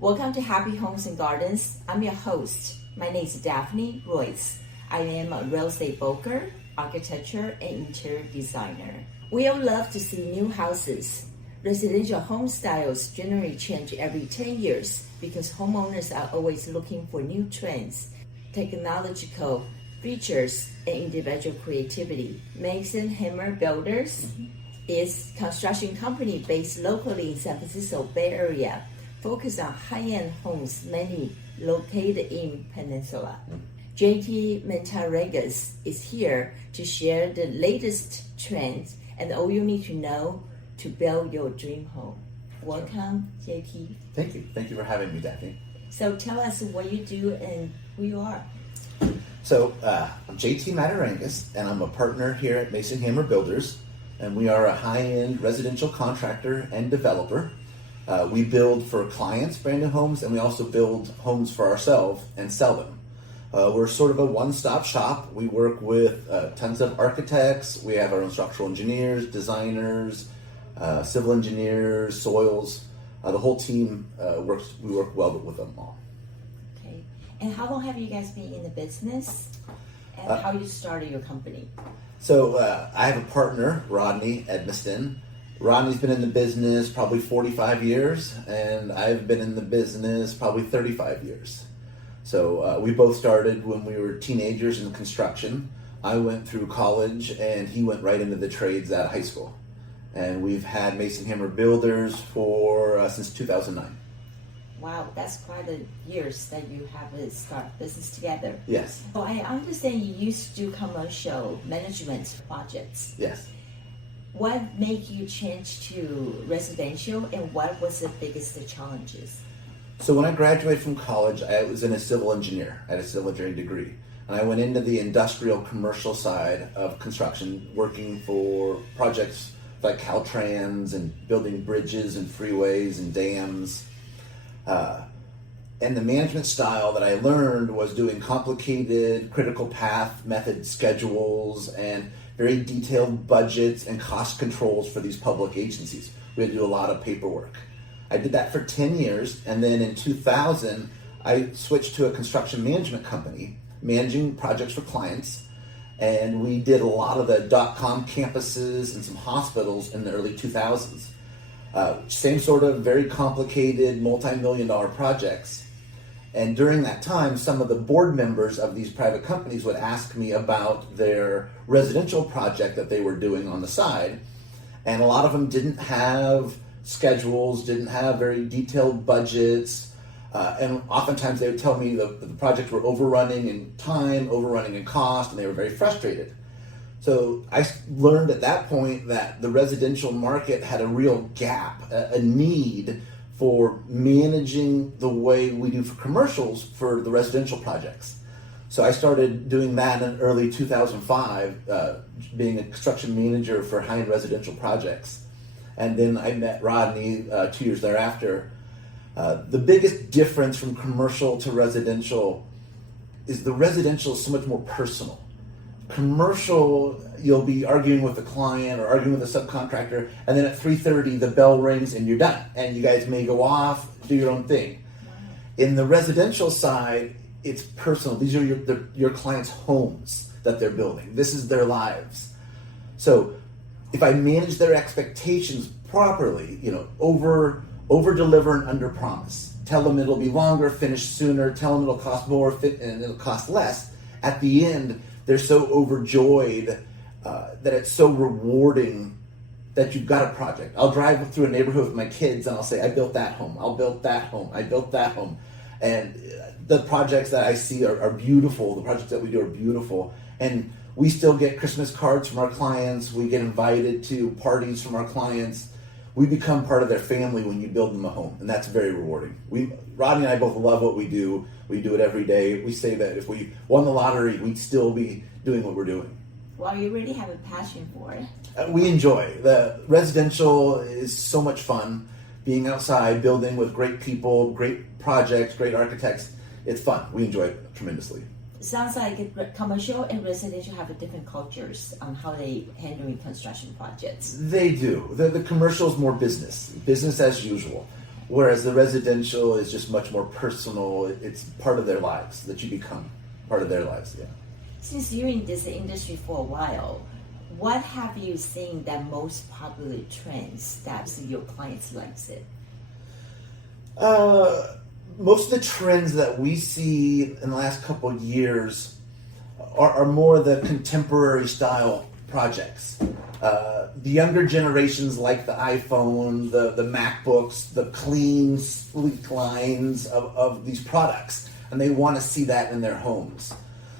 Welcome to Happy Homes and Gardens. I'm your host. My name is Daphne Royse. I am a real estate broker, architecture, and interior designer. We all love to see new houses. Residential home styles generally change every 10 years because homeowners are always looking for new trends, technological features, and individual creativity. Mason Hammer Builders is a construction company based locally in San Francisco Bay Area, focused on high-end homes, mainly located in Peninsula. J.T.Matarangas is here to share the latest trends and all you need to know to build your dream home. Welcome, JT. Thank you. Thank you for having me, Daphne. So tell us what you do and who you are. So I'm J.T.Matarangas, and I'm a partner here at Mason Hammer Builders, and we are a high-end residential contractor and developer. We build for clients brand new homes, and we also build homes for ourselves and sell them. We're sort of a one-stop shop. We work with tons of architects. We have our own structural engineers, designers, civil engineers, soils. The whole team works. We work well with them all. Okay. And how long have you guys been in the business? And how you started your company? So I have a partner, Rodney Edmiston. Rodney's been in the business probably 45 years, and I've been in the business probably 35 years. So we both started when we were teenagers in construction. I went through college, and he went right into the trades out of high school. And we've had Mason Hammer Builders for since 2009. Wow, that's quite a years that you have start business together. Yes. So I understand you used to do commercial management projects. Yes. What made you change to residential, and what was the biggest challenges? So when I graduated from college, I was a civil engineer. I had a civil engineering degree. And I went into the industrial commercial side of construction, working for projects like Caltrans and building bridges and freeways and dams. And the management style that I learned was doing complicated critical path method schedules and very detailed budgets and cost controls for these public agencies. We had to do a lot of paperwork. I did that for 10 years, and then in 2000, I switched to a construction management company, managing projects for clients, and we did a lot of the .com campuses and some hospitals in the early 2000s. Same sort of very complicated, multi-million-dollar projects. And during that time, some of the board members of these private companies would ask me about their residential project that they were doing on the side. And a lot of them didn't have schedules, didn't have very detailed budgets. And oftentimes they would tell me that the projects were overrunning in time, overrunning in cost, and they were very frustrated. So I learned at that point that the residential market had a real gap, a need for managing the way we do for commercials for the residential projects. So I started doing that in early 2005, being a construction manager for high-end residential projects. And then I met Rodney 2 years thereafter. The biggest difference from commercial to residential is the residential is so much more personal. Commercial, you'll be arguing with a client or arguing with a subcontractor, and then at 3:30 the bell rings and you're done. And you guys may go off, do your own thing. In the residential side, it's personal. These are your clients' homes that they're building. This is their lives. So if I manage their expectations properly, over deliver and under promise. Tell them it'll be longer, finish sooner. Tell them it'll cost more, and it'll cost less. At the end, they're so overjoyed that it's so rewarding that you've got a project. I'll drive through a neighborhood with my kids and I'll say, I built that home, I'll build that home, I built that home. And the projects that I see are beautiful. The projects that we do are beautiful. And we still get Christmas cards from our clients. We get invited to parties from our clients. We become part of their family when you build them a home, and that's very rewarding. Rodney and I both love what we do. We do it every day. We say that if we won the lottery, we'd still be doing what we're doing. Well, you really have a passion for it. We enjoy. The residential is so much fun. Being outside, building with great people, great projects, great architects. It's fun. We enjoy it tremendously. Sounds like commercial and residential have different cultures on how they handling construction projects. They do. The commercial is more business as usual, whereas the residential is just much more personal. It's part of their lives that you become part of their lives. Yeah. Since you're in this industry for a while, what have you seen that most popular trends that your clients likes it? Most of the trends that we see in the last couple of years are more the contemporary style projects. The younger generations like the iPhone, the MacBooks, the clean, sleek lines of these products, and they want to see that in their homes.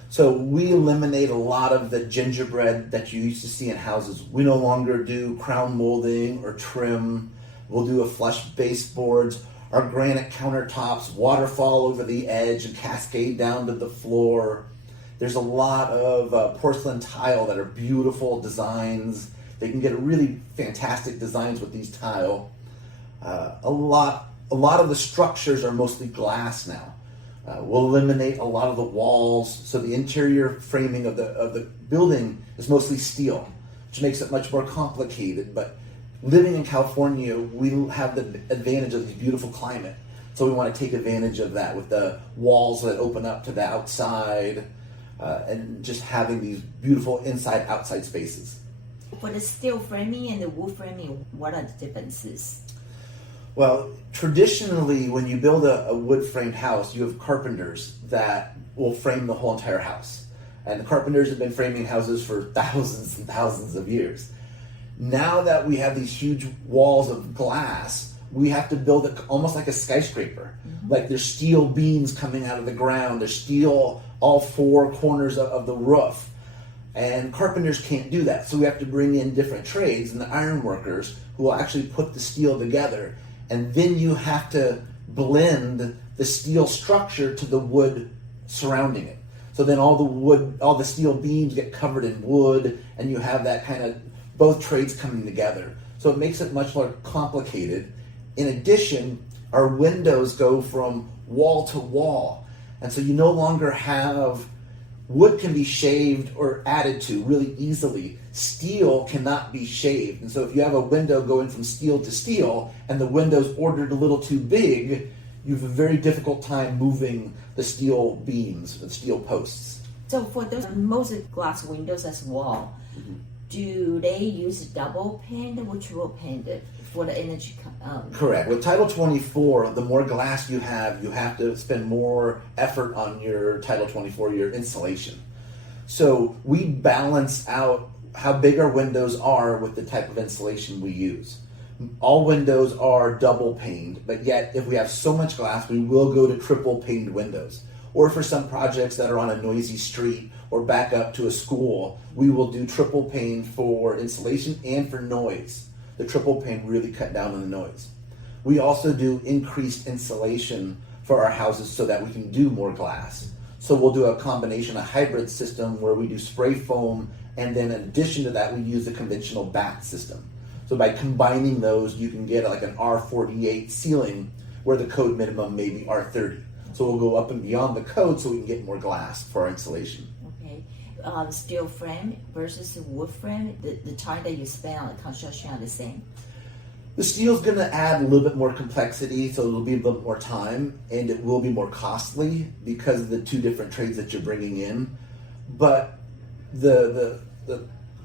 So we eliminate a lot of the gingerbread that you used to see in houses. We no longer do crown molding or trim. We'll do a flush baseboards. Our granite countertops waterfall over the edge and cascade down to the floor. There's a lot of porcelain tile that are beautiful designs. They can get really fantastic designs with these tile. A lot of the structures are mostly glass now. We'll eliminate a lot of the walls, so the interior framing of the building is mostly steel, which makes it much more complicated. But living in California, we have the advantage of this beautiful climate, so we want to take advantage of that with the walls that open up to the outside, and just having these beautiful inside-outside spaces. For the steel framing and the wood framing, what are the differences? Well, traditionally, when you build a wood-framed house, you have carpenters that will frame the whole entire house. And the carpenters have been framing houses for thousands and thousands of years. Now that we have these huge walls of glass, we have to build it almost like a skyscraper. Mm-hmm. Like there's steel beams coming out of the ground, there's steel all four corners of the roof. And carpenters can't do that, so we have to bring in different trades and the iron workers who will actually put the steel together. And then you have to blend the steel structure to the wood surrounding it. So then all the steel beams get covered in wood, and you have that kind of both trades coming together. So it makes it much more complicated. In addition, our windows go from wall to wall. And so you no longer have wood can be shaved or added to really easily. Steel cannot be shaved. And so if you have a window going from steel to steel and the window's ordered a little too big, you have a very difficult time moving the steel beams, the steel posts. So for those most glass windows as well, mm-hmm. do they use double pane or triple pane for the energy? Correct. With Title 24, the more glass you have to spend more effort on your Title 24, your insulation. So we balance out how big our windows are with the type of insulation we use. All windows are double paned, but yet if we have so much glass, we will go to triple paned windows. Or for some projects that are on a noisy street or back up to a school, we will do triple pane for insulation and for noise. The triple pane really cut down on the noise. We also do increased insulation for our houses so that we can do more glass. So we'll do a combination, a hybrid system where we do spray foam, and then in addition to that, we use the conventional batt system. So by combining those, you can get like an R48 ceiling where the code minimum may be R30. So we'll go up and beyond the code so we can get more glass for our insulation. Okay. Steel frame versus wood frame, the time that you spend on the construction are the same? The steel's going to add a little bit more complexity, so it'll be a little more time, and it will be more costly because of the two different trades that you're bringing in. But the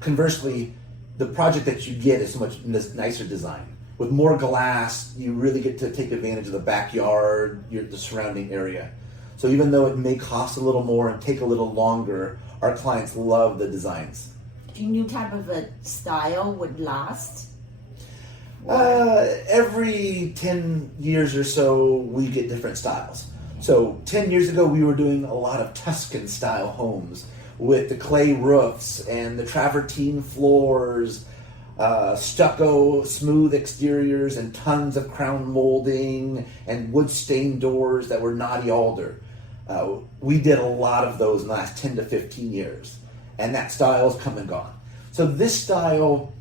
conversely, the project that you get is so much nicer design. With more glass, you really get to take advantage of the backyard, the surrounding area. So even though it may cost a little more and take a little longer, our clients love the designs. Do new type of a style would last? Every 10 years or so, we get different styles. So 10 years ago, we were doing a lot of Tuscan style homes with the clay roofs and the travertine floors, stucco smooth exteriors and tons of crown molding and wood stained doors that were knotty alder. We did a lot of those in the last 10 to 15 years, and that style's come and gone. So this style,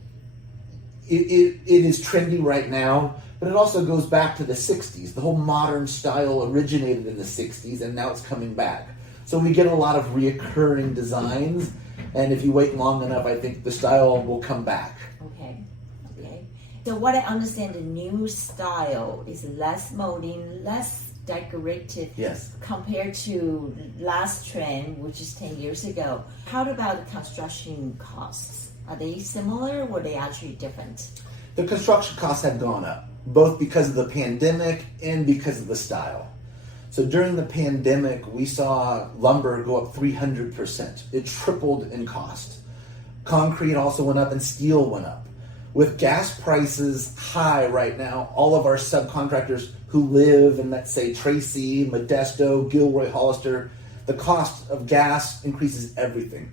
it is trendy right now, but it also goes back to the 60s. The whole modern style originated in the 60s, and now it's coming back. So we get a lot of reoccurring designs, and if you wait long enough, I think the style will come back. Okay. So what I understand, the new style is less molding, less decorative. Yes. Compared to last trend, which is 10 years ago. How about the construction costs? Are they similar or are they actually different? The construction costs have gone up, both because of the pandemic and because of the style. So during the pandemic, we saw lumber go up 300%. It tripled in cost. Concrete also went up and steel went up. With gas prices high right now, all of our subcontractors who live in, let's say, Tracy, Modesto, Gilroy, Hollister, the cost of gas increases everything.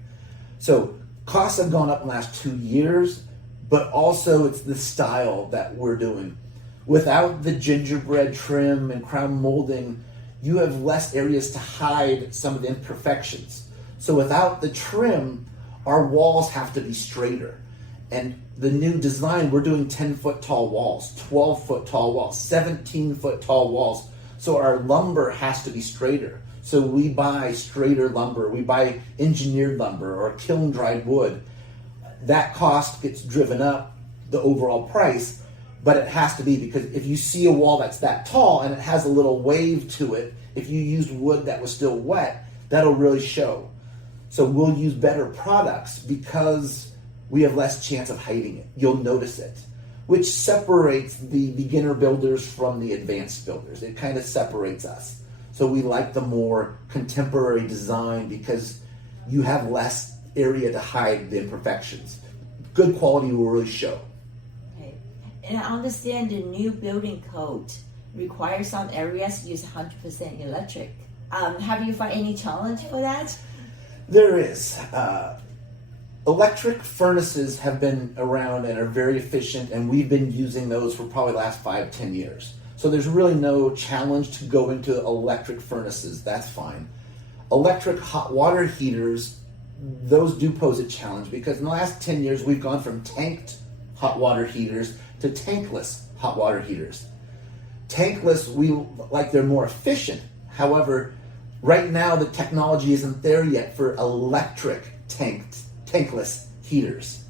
So costs have gone up in the last 2 years, but also it's the style that we're doing. Without the gingerbread trim and crown molding, you have less areas to hide some of the imperfections. So without the trim, our walls have to be straighter. And the new design, we're doing 10-foot tall walls, 12-foot tall walls, 17-foot tall walls. So our lumber has to be straighter. So we buy straighter lumber, we buy engineered lumber or kiln-dried wood. That cost gets driven up, the overall price, but it has to be, because if you see a wall that's that tall and it has a little wave to it, if you used wood that was still wet, that'll really show. So we'll use better products because we have less chance of hiding it. You'll notice it, which separates the beginner builders from the advanced builders. It kind of separates us. So we like the more contemporary design because you have less area to hide the imperfections. Good quality will really show. Okay. And I understand the new building code requires some areas to use 100% electric. Have you found any challenge for that? There is. Electric furnaces have been around and are very efficient, and we've been using those for probably the last 5-10 years. So there's really no challenge to go into electric furnaces. That's fine. Electric hot water heaters, those do pose a challenge because in the last 10 years we've gone from tanked hot water heaters to tankless hot water heaters. Tankless, they're more efficient. However, right now the technology isn't there yet for electric tankless heaters.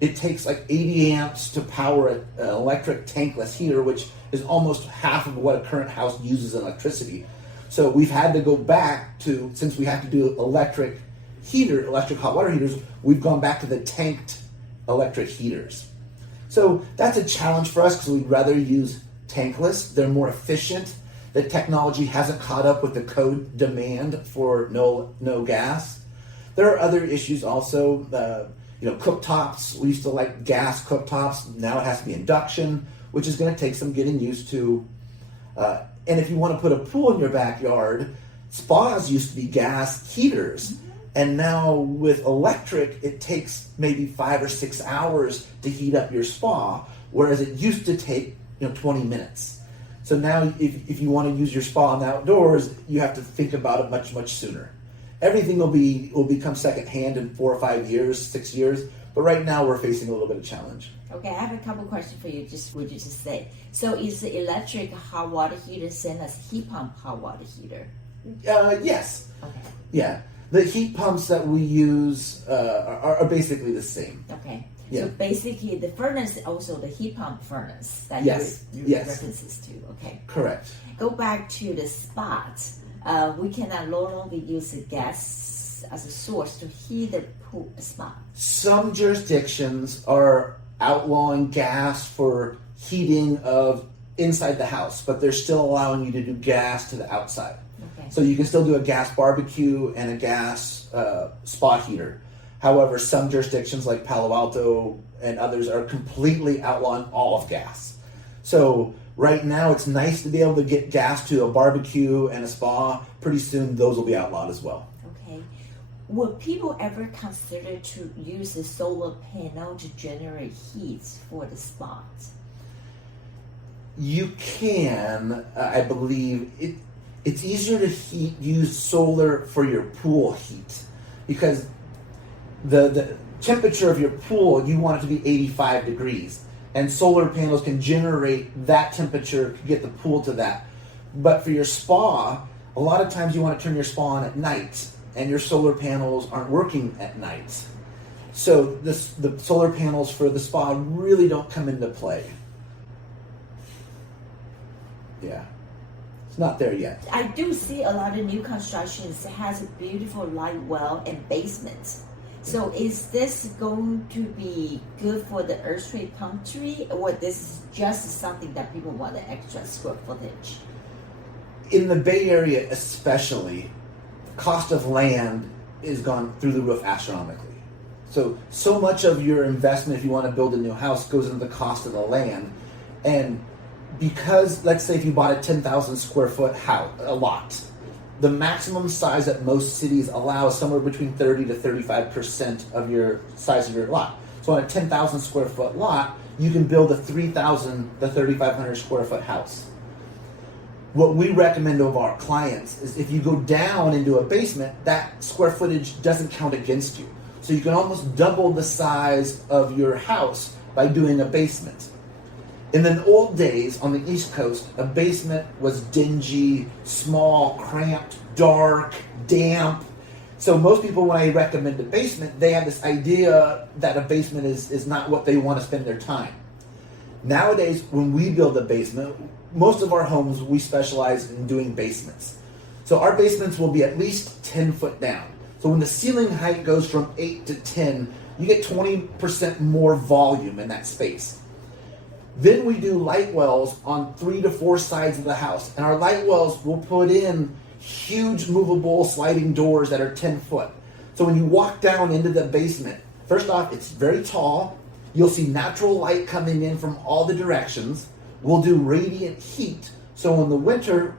It takes like 80 amps to power an electric tankless heater, which is almost half of what a current house uses in electricity. So we've had to go back to, since we have to do electric hot water heaters, we've gone back to the tanked electric heaters. So that's a challenge for us because we'd rather use tankless. They're more efficient. The technology hasn't caught up with the code demand for no gas. There are other issues also. Cooktops. We used to like gas cooktops. Now it has to be induction, which is going to take some getting used to. And if you want to put a pool in your backyard, spas used to be gas heaters. And now with electric, it takes maybe 5 or 6 hours to heat up your spa, whereas it used to take 20 minutes. So now if you want to use your spa in the outdoors, you have to think about it much, much sooner. Everything will become secondhand in 4 or 5 years, 6 years, but right now we're facing a little bit of challenge. Okay, I have a couple questions for you, would you just say. So is the electric hot water heater same as heat pump hot water heater? Yes. Okay. Yeah. The heat pumps that we use are basically the same. Okay. Yeah. So basically the furnace, also the heat pump furnace that you references to. Okay. Correct. Go back to the spots. We cannot no longer use the gas as a source to heat the pool spot. Some jurisdictions are outlawing gas for heating of inside the house, but they're still allowing you to do gas to the outside. Okay. So you can still do a gas barbecue and a gas spot heater. However, some jurisdictions like Palo Alto and others are completely outlawing all of gas. So right now it's nice to be able to get gas to a barbecue and a spa. Pretty soon those will be outlawed as well. Okay. Would people ever consider to use a solar panel to generate heat for the spot? You can, I believe. It's easier to use solar for your pool heat because the temperature of your pool, you want it to be 85 degrees. And solar panels can generate that temperature to get the pool to that. But for your spa, A lot of times you want to turn your spa on at night, and your solar panels aren't working at night. So the solar panels for the spa really don't come into play. Yeah, it's not there yet. I do see a lot of new constructions that has a beautiful light well and basement. So is this going to be good for the earthquake country, or this is just something that people want the extra square footage? In the Bay Area especially, the cost of land is gone through the roof astronomically. So much of your investment, if you want to build a new house, goes into the cost of the land. And because, let's say if you bought a 10,000 square foot house, a lot, the maximum size that most cities allow is somewhere between 30 to 35% of your size of your lot. So on a 10,000 square foot lot, you can build a 3,000 to 3,500 square foot house. What we recommend of our clients is if you go down into a basement, that square footage doesn't count against you. So you can almost double the size of your house by doing a basement. In the old days on the East Coast, a basement was dingy, small, cramped, dark, damp. So most people, when I recommend a basement, they have this idea that a basement is not what they want to spend their time. Nowadays, when we build a basement, most of our homes, we specialize in doing basements. So our basements will be at least 10 foot down. So when the ceiling height goes from 8 to 10, you get 20% more volume in that space. Then we do light wells on 3 to 4 sides of the house. And our light wells will put in huge movable sliding doors that are 10 foot. So when you walk down into the basement, first off, it's very tall. You'll see natural light coming in from all the directions. We'll do radiant heat. So in the winter,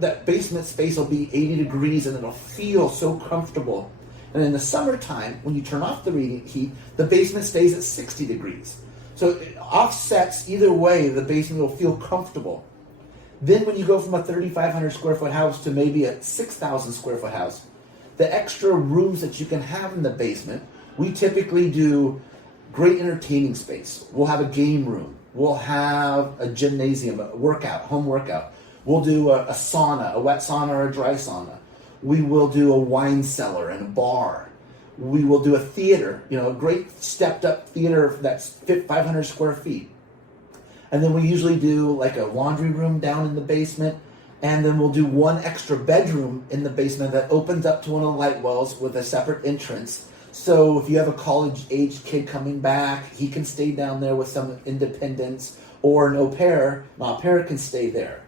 that basement space will be 80 degrees and it'll feel so comfortable. And in the summertime, when you turn off the radiant heat, the basement stays at 60 degrees. So it offsets either way, the basement will feel comfortable. Then when you go from a 3,500 square foot house to maybe a 6,000 square foot house, the extra rooms that you can have in the basement, we typically do great entertaining space. We'll have a game room. We'll have a gymnasium, a workout, home workout. We'll do a sauna, a wet sauna or a dry sauna. We will do a wine cellar and a bar. We will do a theater, a great stepped up theater that's 500 square feet. And then we usually do like a laundry room down in the basement. And then we'll do one extra bedroom in the basement that opens up to one of the light wells with a separate entrance. So if you have a college-aged kid coming back, he can stay down there with some independence, or an au pair can stay there.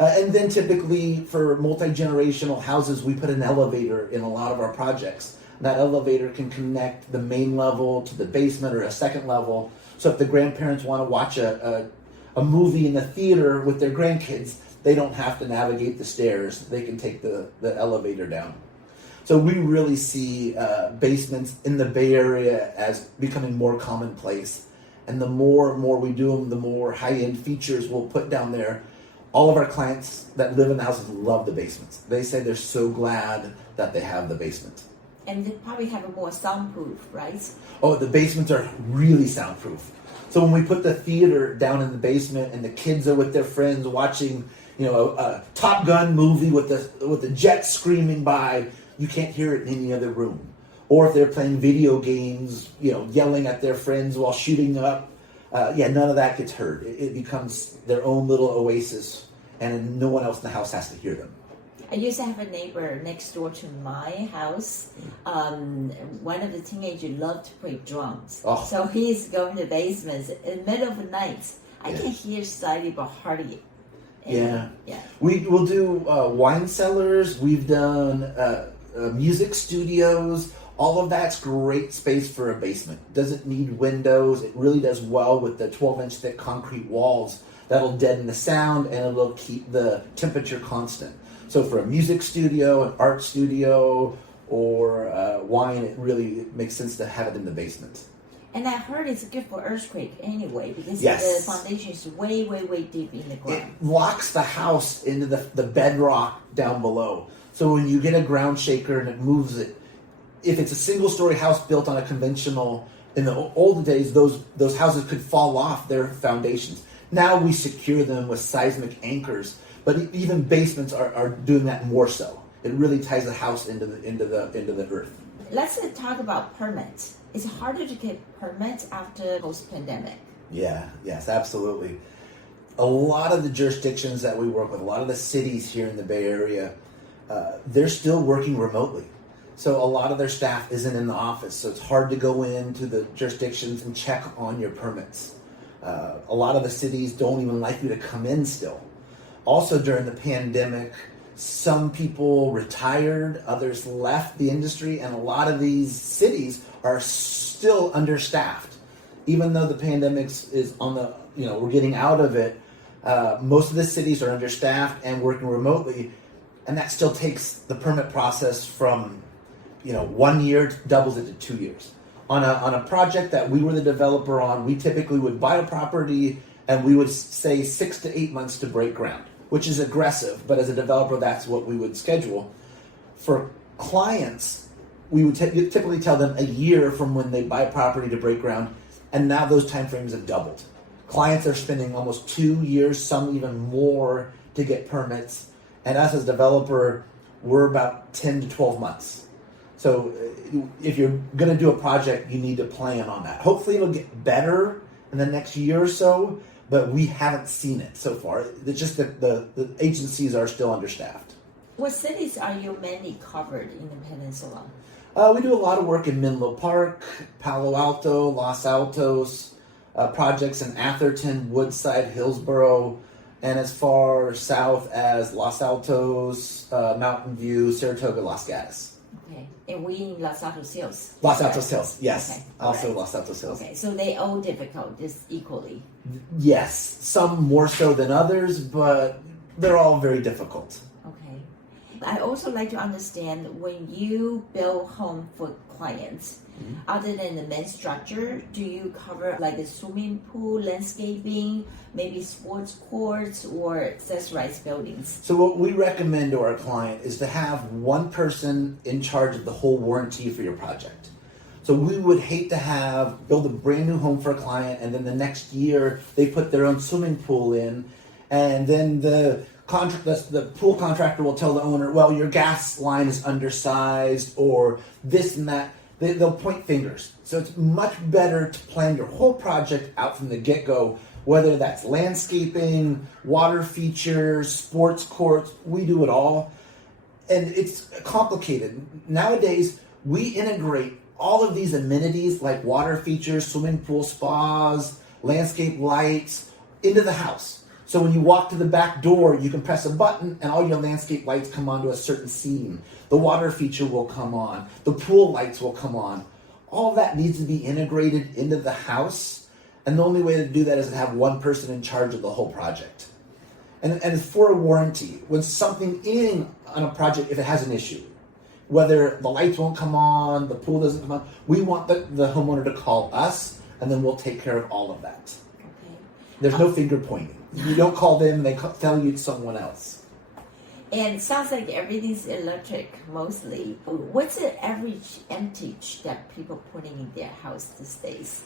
And then typically for multi-generational houses, we put an elevator in a lot of our projects. That elevator can connect the main level to the basement or a second level. So if the grandparents want to watch a movie in the theater with their grandkids, they don't have to navigate the stairs. They can take the elevator down. So we really see basements in the Bay Area as becoming more commonplace. And the more and more we do them, the more high-end features we'll put down there. All of our clients that live in the houses love the basements. They say they're so glad that they have the basement. And they probably have a more soundproof, right? Oh, the basements are really soundproof. So when we put the theater down in the basement and the kids are with their friends watching, a Top Gun movie with the jets screaming by, you can't hear it in any other room. Or if they're playing video games, yelling at their friends while shooting up, none of that gets heard. It becomes their own little oasis, and no one else in the house has to hear them. I used to have a neighbor next door to my house. One of the teenagers loved to play drums. Oh. So he's going to the basement in the middle of the night. I can hear slightly, but hardly. Yeah. Yeah. We will do wine cellars. We've done music studios. All of that's great space for a basement. Doesn't need windows. It really does well with the 12-inch thick concrete walls. That'll deaden the sound and it'll keep the temperature constant. So for a music studio, an art studio, or wine, it really makes sense to have it in the basement. And I heard it's good for earthquake anyway, because Yes. the foundation is way, way, way deep in the It ground. locks the house into the bedrock down below. So when you get a ground shaker and it moves it, if it's a single-story house built on a conventional, in the old days, those houses could fall off their foundations. Now we secure them with seismic anchors. But even basements are doing that more so. It really ties the house into the earth. Let's talk about permits. It's harder to get permits after post-pandemic. Yeah, yes, absolutely. A lot of the jurisdictions that we work with, a lot of the cities here in the Bay Area, they're still working remotely. So a lot of their staff isn't in the office, so it's hard to go into the jurisdictions and check on your permits. A lot of the cities don't even like you to come in still. Also during the pandemic, some people retired, others left the industry, and a lot of these cities are still understaffed. Even though the pandemic is on the, we're getting out of it, most of the cities are understaffed and working remotely, and that still takes the permit process from 1 year, doubles it to 2 years. On a project that we were the developer on, we typically would buy a property and we would say 6 to 8 months to break ground, which is aggressive, but as a developer, that's what we would schedule. For clients, we would typically tell them a year from when they buy a property to break ground, and now those timeframes have doubled. Clients are spending almost 2 years, some even more, to get permits, and us as a developer, we're about 10 to 12 months. So if you're going to do a project, you need to plan on that. Hopefully it'll get better in the next year or so, but we haven't seen it so far. It's just that the agencies are still understaffed. What cities are you mainly covered in the Peninsula? We do a lot of work in Menlo Park, Palo Alto, Los Altos, projects in Atherton, Woodside, Hillsborough, and as far south as Los Altos, Mountain View, Saratoga, Los Gatos. Okay, and we in Los Altos Hills. Los Altos Hills, yes. Okay. Also Right. Los Altos Hills. Okay, so they all difficult, just equally. Yes, some more so than others, but they're all very difficult. Okay. I also like to understand when you build home for clients, other than the main structure, do you cover like the swimming pool, landscaping, maybe sports courts, or accessorized buildings? So what we recommend to our client is to have one person in charge of the whole warranty for your project. So we would hate to build a brand new home for a client, and then the next year they put their own swimming pool in, and then the pool contractor will tell the owner, well, your gas line is undersized, or this and that. They'll point fingers. So it's much better to plan your whole project out from the get-go, whether that's landscaping, water features, sports courts. We do it all. And it's complicated. Nowadays, we integrate all of these amenities like water features, swimming pool spas, landscape lights into the house. So when you walk to the back door, you can press a button and all your landscape lights come on to a certain scene. The water feature will come on. The pool lights will come on. All of that needs to be integrated into the house. And the only way to do that is to have one person in charge of the whole project. And for a warranty, when something on a project, if it has an issue, whether the lights won't come on, the pool doesn't come on, we want the homeowner to call us, and then we'll take care of all of that. Okay. There's no finger pointing. You don't call them and they tell you it's someone else. And it sounds like everything's electric mostly. What's the average amperage that people putting in their house these days?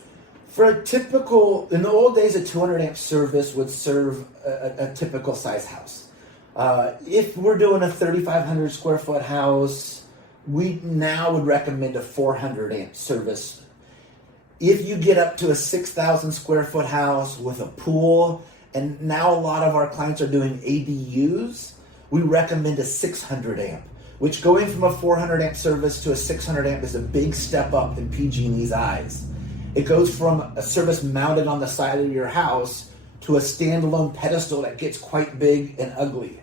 For a typical, in the old days, a 200 amp service would serve a typical size house. If we're doing a 3,500 square foot house, we now would recommend a 400 amp service. If you get up to a 6,000 square foot house with a pool, and now a lot of our clients are doing ADUs, we recommend a 600 amp, which going from a 400 amp service to a 600 amp is a big step up in PG&E's eyes. It goes from a service mounted on the side of your house to a standalone pedestal that gets quite big and ugly.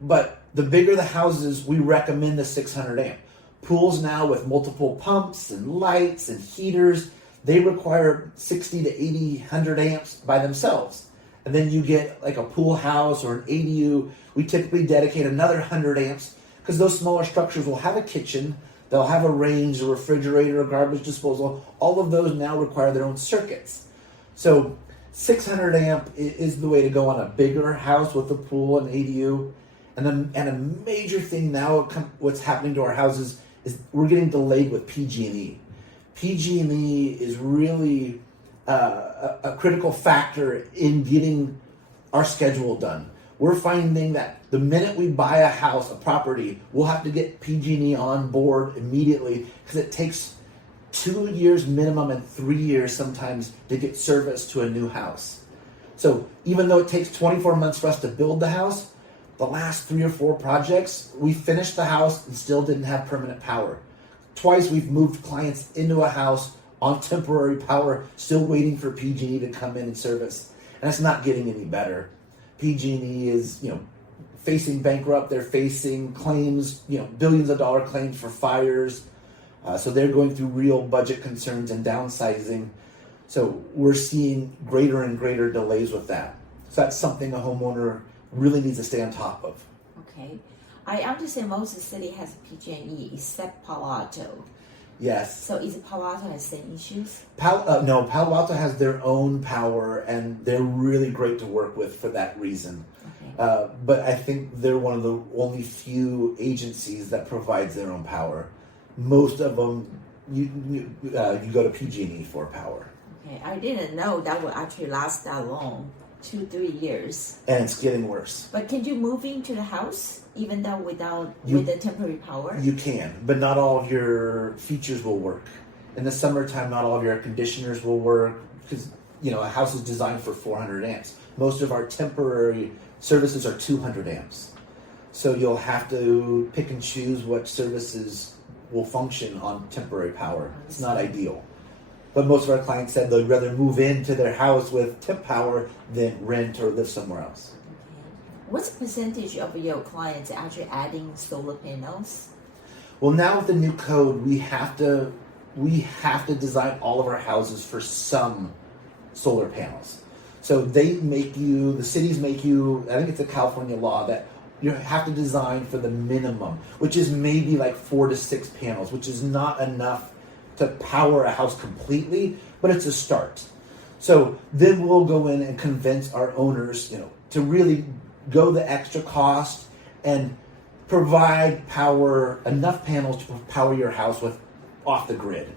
But the bigger the houses, we recommend the 600 amp. Pools now with multiple pumps and lights and heaters, they require 60 to 80, 100 amps by themselves. And then you get like a pool house or an ADU, we typically dedicate another 100 amps because those smaller structures will have a kitchen, they'll have a range, a refrigerator, a garbage disposal. All of those now require their own circuits. So 600 amp is the way to go on a bigger house with a pool and ADU. And a major thing now, what's happening to our houses is we're getting delayed with PG&E. PG&E is really a critical factor in getting our schedule done. we're finding that the minute we buy a house, a property, we'll have to get PG&E on board immediately because it takes 2 years minimum and 3 years sometimes to get service to a new house. So even though it takes 24 months for us to build the house, the last 3 or 4 projects, we finished the house and still didn't have permanent power. Twice we've moved clients into a house on temporary power, still waiting for PG&E to come in and service. And it's not getting any better. PG&E is, facing bankrupt. They're facing claims, billions of dollar claims for fires. So they're going through real budget concerns and downsizing. So we're seeing greater and greater delays with that. So that's something a homeowner really needs to stay on top of. Okay. I understand most of the city has PG&E except Palo Alto. Yes. So is Palo Alto has the same issues? No, Palo Alto has their own power, and they're really great to work with for that reason. Okay. But I think they're one of the only few agencies that provides their own power. Most of them, you go to PG&E for power. Okay, I didn't know that would actually last that long, 2-3 years. And it's getting worse. But can you move into the house even though with the temporary power? You can, but not all of your features will work. In the summertime, not all of your air conditioners will work because a house is designed for 400 amps. Most of our temporary services are 200 amps. So you'll have to pick and choose what services will function on temporary power. It's not ideal. But most of our clients said they'd rather move into their house with temp power than rent or live somewhere else. What's the percentage of your clients actually adding solar panels? Well, now with the new code, we have to design all of our houses for some solar panels. So the cities make you, I think it's a California law that you have to design for the minimum, which is maybe like 4 to 6 panels, which is not enough to power a house completely, but it's a start. So then we'll go in and convince our owners, to really go the extra cost and provide enough panels to power your house with off the grid.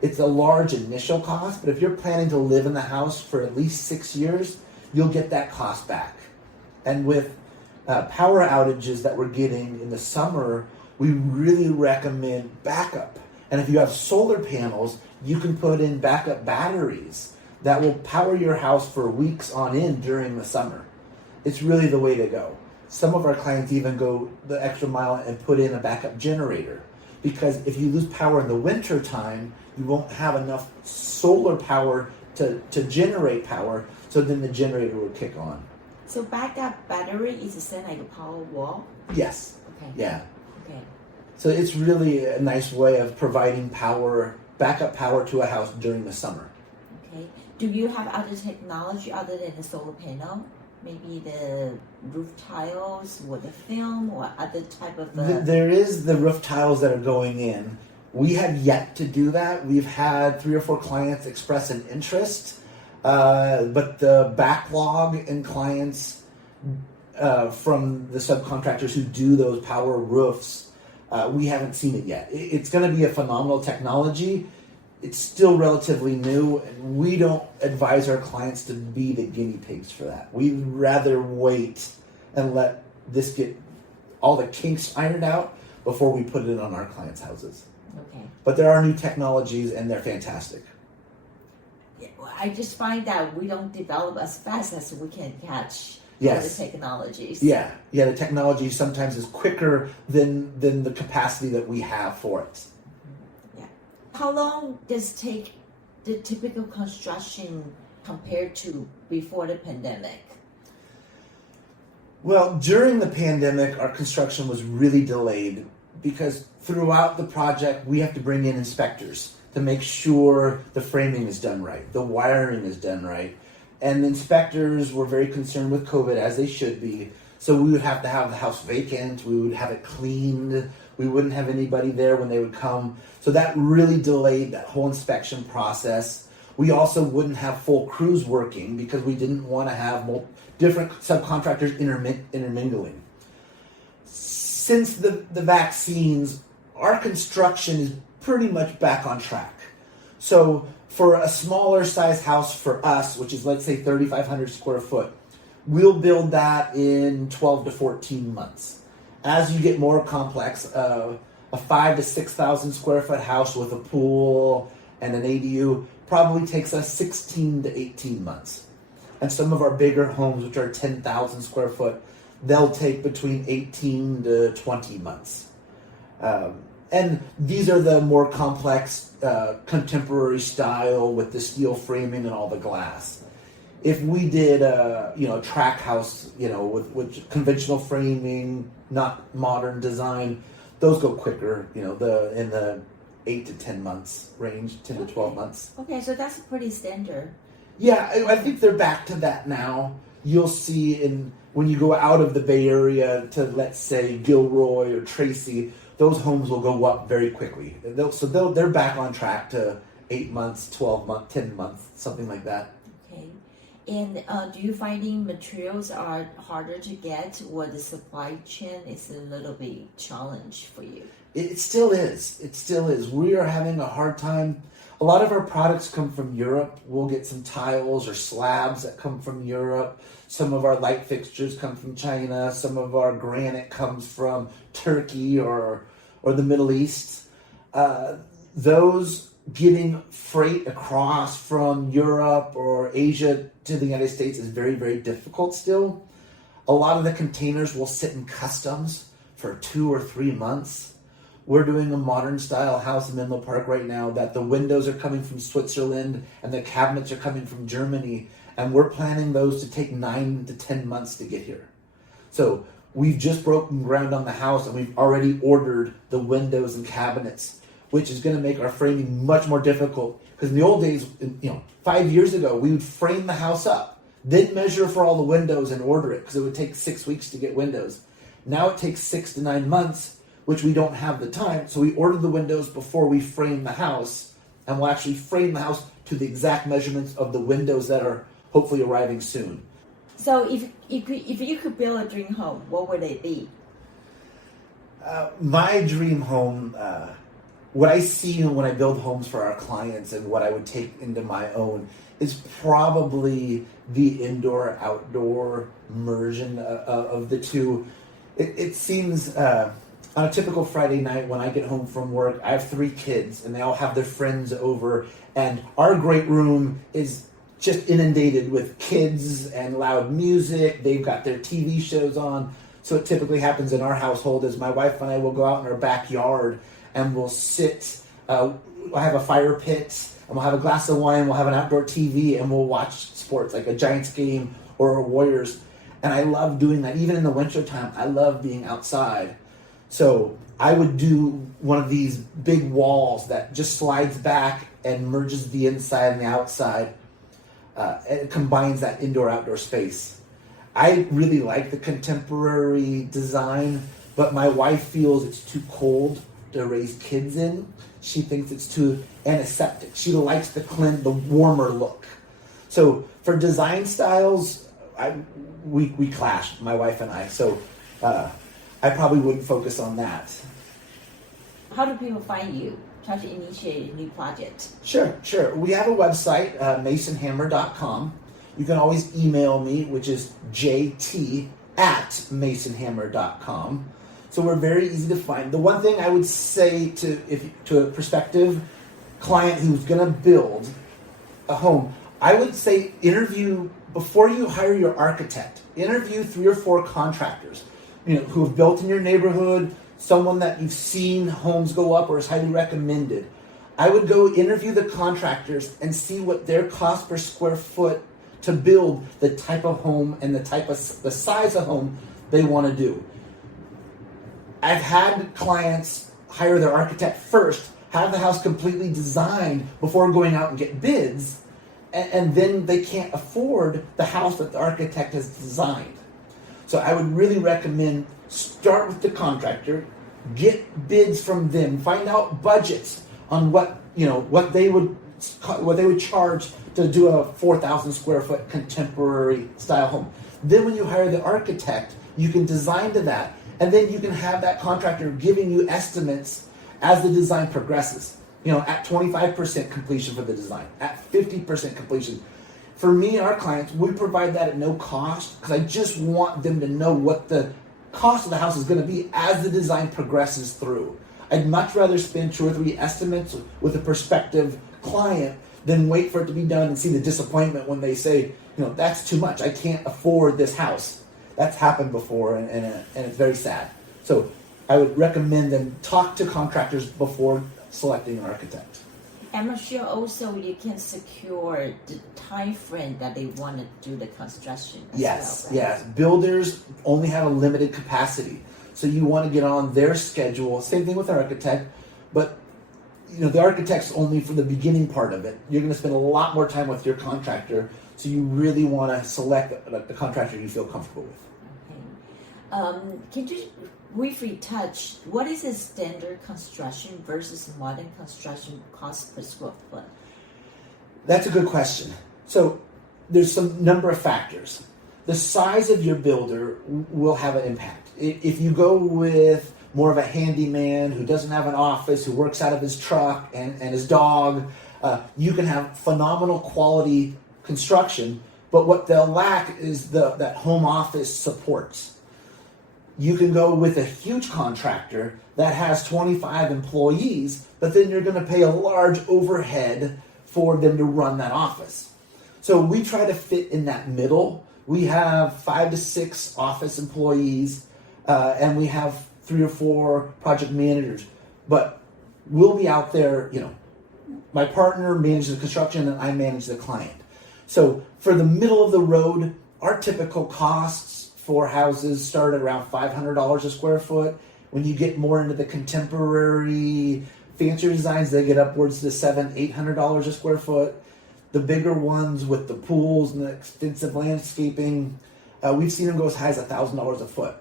It's a large initial cost, but if you're planning to live in the house for at least 6 years, you'll get that cost back. And with power outages that we're getting in the summer, we really recommend backup. And if you have solar panels, you can put in backup batteries that will power your house for weeks on end during the summer. It's really the way to go. Some of our clients even go the extra mile and put in a backup generator because if you lose power in the winter time, you won't have enough solar power to generate power, so then the generator will kick on. So backup battery is the same like a power wall? Yes. Okay. Yeah. Okay. So it's really a nice way of providing backup power to a house during the summer. Okay. Do you have other technology other than the solar panel? Maybe the roof tiles or the film or other type of... There is the roof tiles that are going in. We have yet to do that. We've had 3 or 4 clients express an interest, but the backlog in clients from the subcontractors who do those power roofs, we haven't seen it yet. It's going to be a phenomenal technology. It's still relatively new, and we don't advise our clients to be the guinea pigs for that. We'd rather wait and let this get all the kinks ironed out before we put it on our clients' houses. Okay. But there are new technologies, and they're fantastic. Yeah, well, I just find that we don't develop as fast as we can catch Yes. the technologies. Yeah, the technology sometimes is quicker than the capacity that we have for it. How long does it take the typical construction compared to before the pandemic? Well, during the pandemic, our construction was really delayed because throughout the project, we have to bring in inspectors to make sure the framing is done right, the wiring is done right. And the inspectors were very concerned with COVID, as they should be. So we would have to have the house vacant, we would have it cleaned, we wouldn't have anybody there when they would come. So that really delayed that whole inspection process. We also wouldn't have full crews working because we didn't want to have different subcontractors intermingling. Since the vaccines, our construction is pretty much back on track. So for a smaller size house for us, which is let's say 3,500 square foot, we'll build that in 12 to 14 months. As you get more complex, a 5,000 to 6,000 square foot house with a pool and an ADU probably takes us 16 to 18 months. And some of our bigger homes, which are 10,000 square foot, they'll take between 18 to 20 months. And these are the more complex contemporary style with the steel framing and all the glass. If we did a track house, with conventional framing, not modern design, those go quicker, in the 8 to 10 months range, 10 to 12 months. Okay, so that's pretty standard. Yeah, I think they're back to that now. You'll see when you go out of the Bay Area to, let's say, Gilroy or Tracy, those homes will go up very quickly. They're back on track to 8 months, 12 months, 10 months, something like that. Okay. And do you finding materials are harder to get, or the supply chain is a little bit challenge for you? It still is. It still is. We are having a hard time. A lot of our products come from Europe. We'll get some tiles or slabs that come from Europe. Some of our light fixtures come from China. Some of our granite comes from Turkey or the Middle East. Those getting freight across from Europe or Asia to the United States is very, very difficult still. A lot of the containers will sit in customs for 2 or 3 months. We're doing a modern style house in Menlo Park right now that the windows are coming from Switzerland and the cabinets are coming from Germany, and we're planning those to take 9 to 10 months to get here. So we've just broken ground on the house and we've already ordered the windows and cabinets, which is going to make our framing much more difficult. Because in the old days, 5 years ago, we would frame the house up, then measure for all the windows and order it because it would take 6 weeks to get windows. Now it takes 6 to 9 months, which we don't have the time. So we order the windows before we frame the house, and we'll actually frame the house to the exact measurements of the windows that are hopefully arriving soon. So if you could build a dream home, what would it be? My dream home, what I see when I build homes for our clients and what I would take into my own is probably the indoor-outdoor immersion of the two. It seems... on a typical Friday night when I get home from work, I have 3 kids and they all have their friends over, and our great room is just inundated with kids and loud music. They've got their TV shows on. So it typically happens in our household is my wife and I will go out in our backyard and we'll sit, I have a fire pit, and we'll have a glass of wine, we'll have an outdoor TV, and we'll watch sports like a Giants game or a Warriors. And I love doing that. Even in the wintertime, I love being outside. So I would do one of these big walls that just slides back and merges the inside and the outside. It combines that indoor-outdoor space. I really like the contemporary design, but my wife feels it's too cold to raise kids in. She thinks it's too antiseptic. She likes the warmer look. So for design styles, we clash, my wife and I. So I probably wouldn't focus on that. How do people find you? Try to initiate a new project. Sure. We have a website, masonhammer.com. You can always email me, which is jt@masonhammer.com. So we're very easy to find. The one thing I would say to a prospective client who's going to build a home, I would say before you hire your architect, interview 3 or 4 contractors, who have built in your neighborhood, someone that you've seen homes go up or is highly recommended. I would go interview the contractors and see what their cost per square foot to build the type of home and the size of home they want to do. I've had clients hire their architect first, have the house completely designed before going out and get bids, and then they can't afford the house that the architect has designed. So I would really recommend start with the contractor, get bids from them, find out budgets on what they would charge to do a 4,000 square foot contemporary style home. Then when you hire the architect, you can design to that, and then you can have that contractor giving you estimates as the design progresses. At 25% completion for the design, at 50% completion. For me and our clients, we provide that at no cost because I just want them to know what the cost of the house is going to be as the design progresses through. I'd much rather spend 2 or 3 estimates with a prospective client than wait for it to be done and see the disappointment when they say, that's too much. I can't afford this house. That's happened before, and it's very sad. So I would recommend them talk to contractors before selecting an architect. I'm sure also you can secure the time frame that they want to do the construction as Yes, well, right? yes. Builders only have a limited capacity. So you want to get on their schedule. Same thing with the architect, but the architect's only for the beginning part of it. You're going to spend a lot more time with your contractor, so you really want to select the contractor you feel comfortable with. Okay. Can you briefly touch what is a standard construction versus modern construction cost per square foot? That's a good question. So there's some number of factors. The size of your builder will have an impact. If you go with more of a handyman who doesn't have an office, who works out of his truck and his dog, you can have phenomenal quality construction, but what they'll lack is that home office support. You can go with a huge contractor that has 25 employees, but then you're going to pay a large overhead for them to run that office. So we try to fit in that middle. We have 5 to 6 office employees, and we have 3 or 4 project managers. But we'll be out there, my partner manages the construction and I manage the client. So for the middle of the road, our typical costs for houses start at around $500 a square foot. When you get more into the contemporary, fancier designs, they get upwards to $700-800 a square foot. The bigger ones with the pools and the extensive landscaping, we've seen them go as high as $1,000 a foot.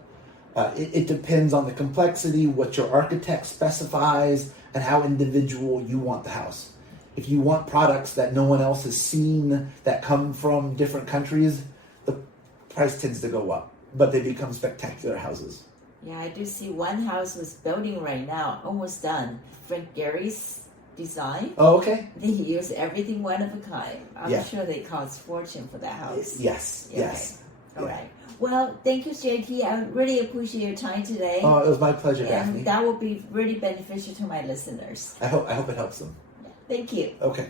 It depends on the complexity, what your architect specifies, and how individual you want the house. If you want products that no one else has seen that come from different countries, the price tends to go up, but they become spectacular houses. Yeah, I do see one house was building right now, almost done. Frank Gehry's design. Oh, okay. They use everything one of a kind. I'm Yeah. sure they cost fortune for that house. Yes, Okay. yes. All Yeah. right. Well, thank you, JT. I really appreciate your time today. Oh, it was my pleasure, Daphne. And that will be really beneficial to my listeners. I hope it helps them. Thank you. Okay.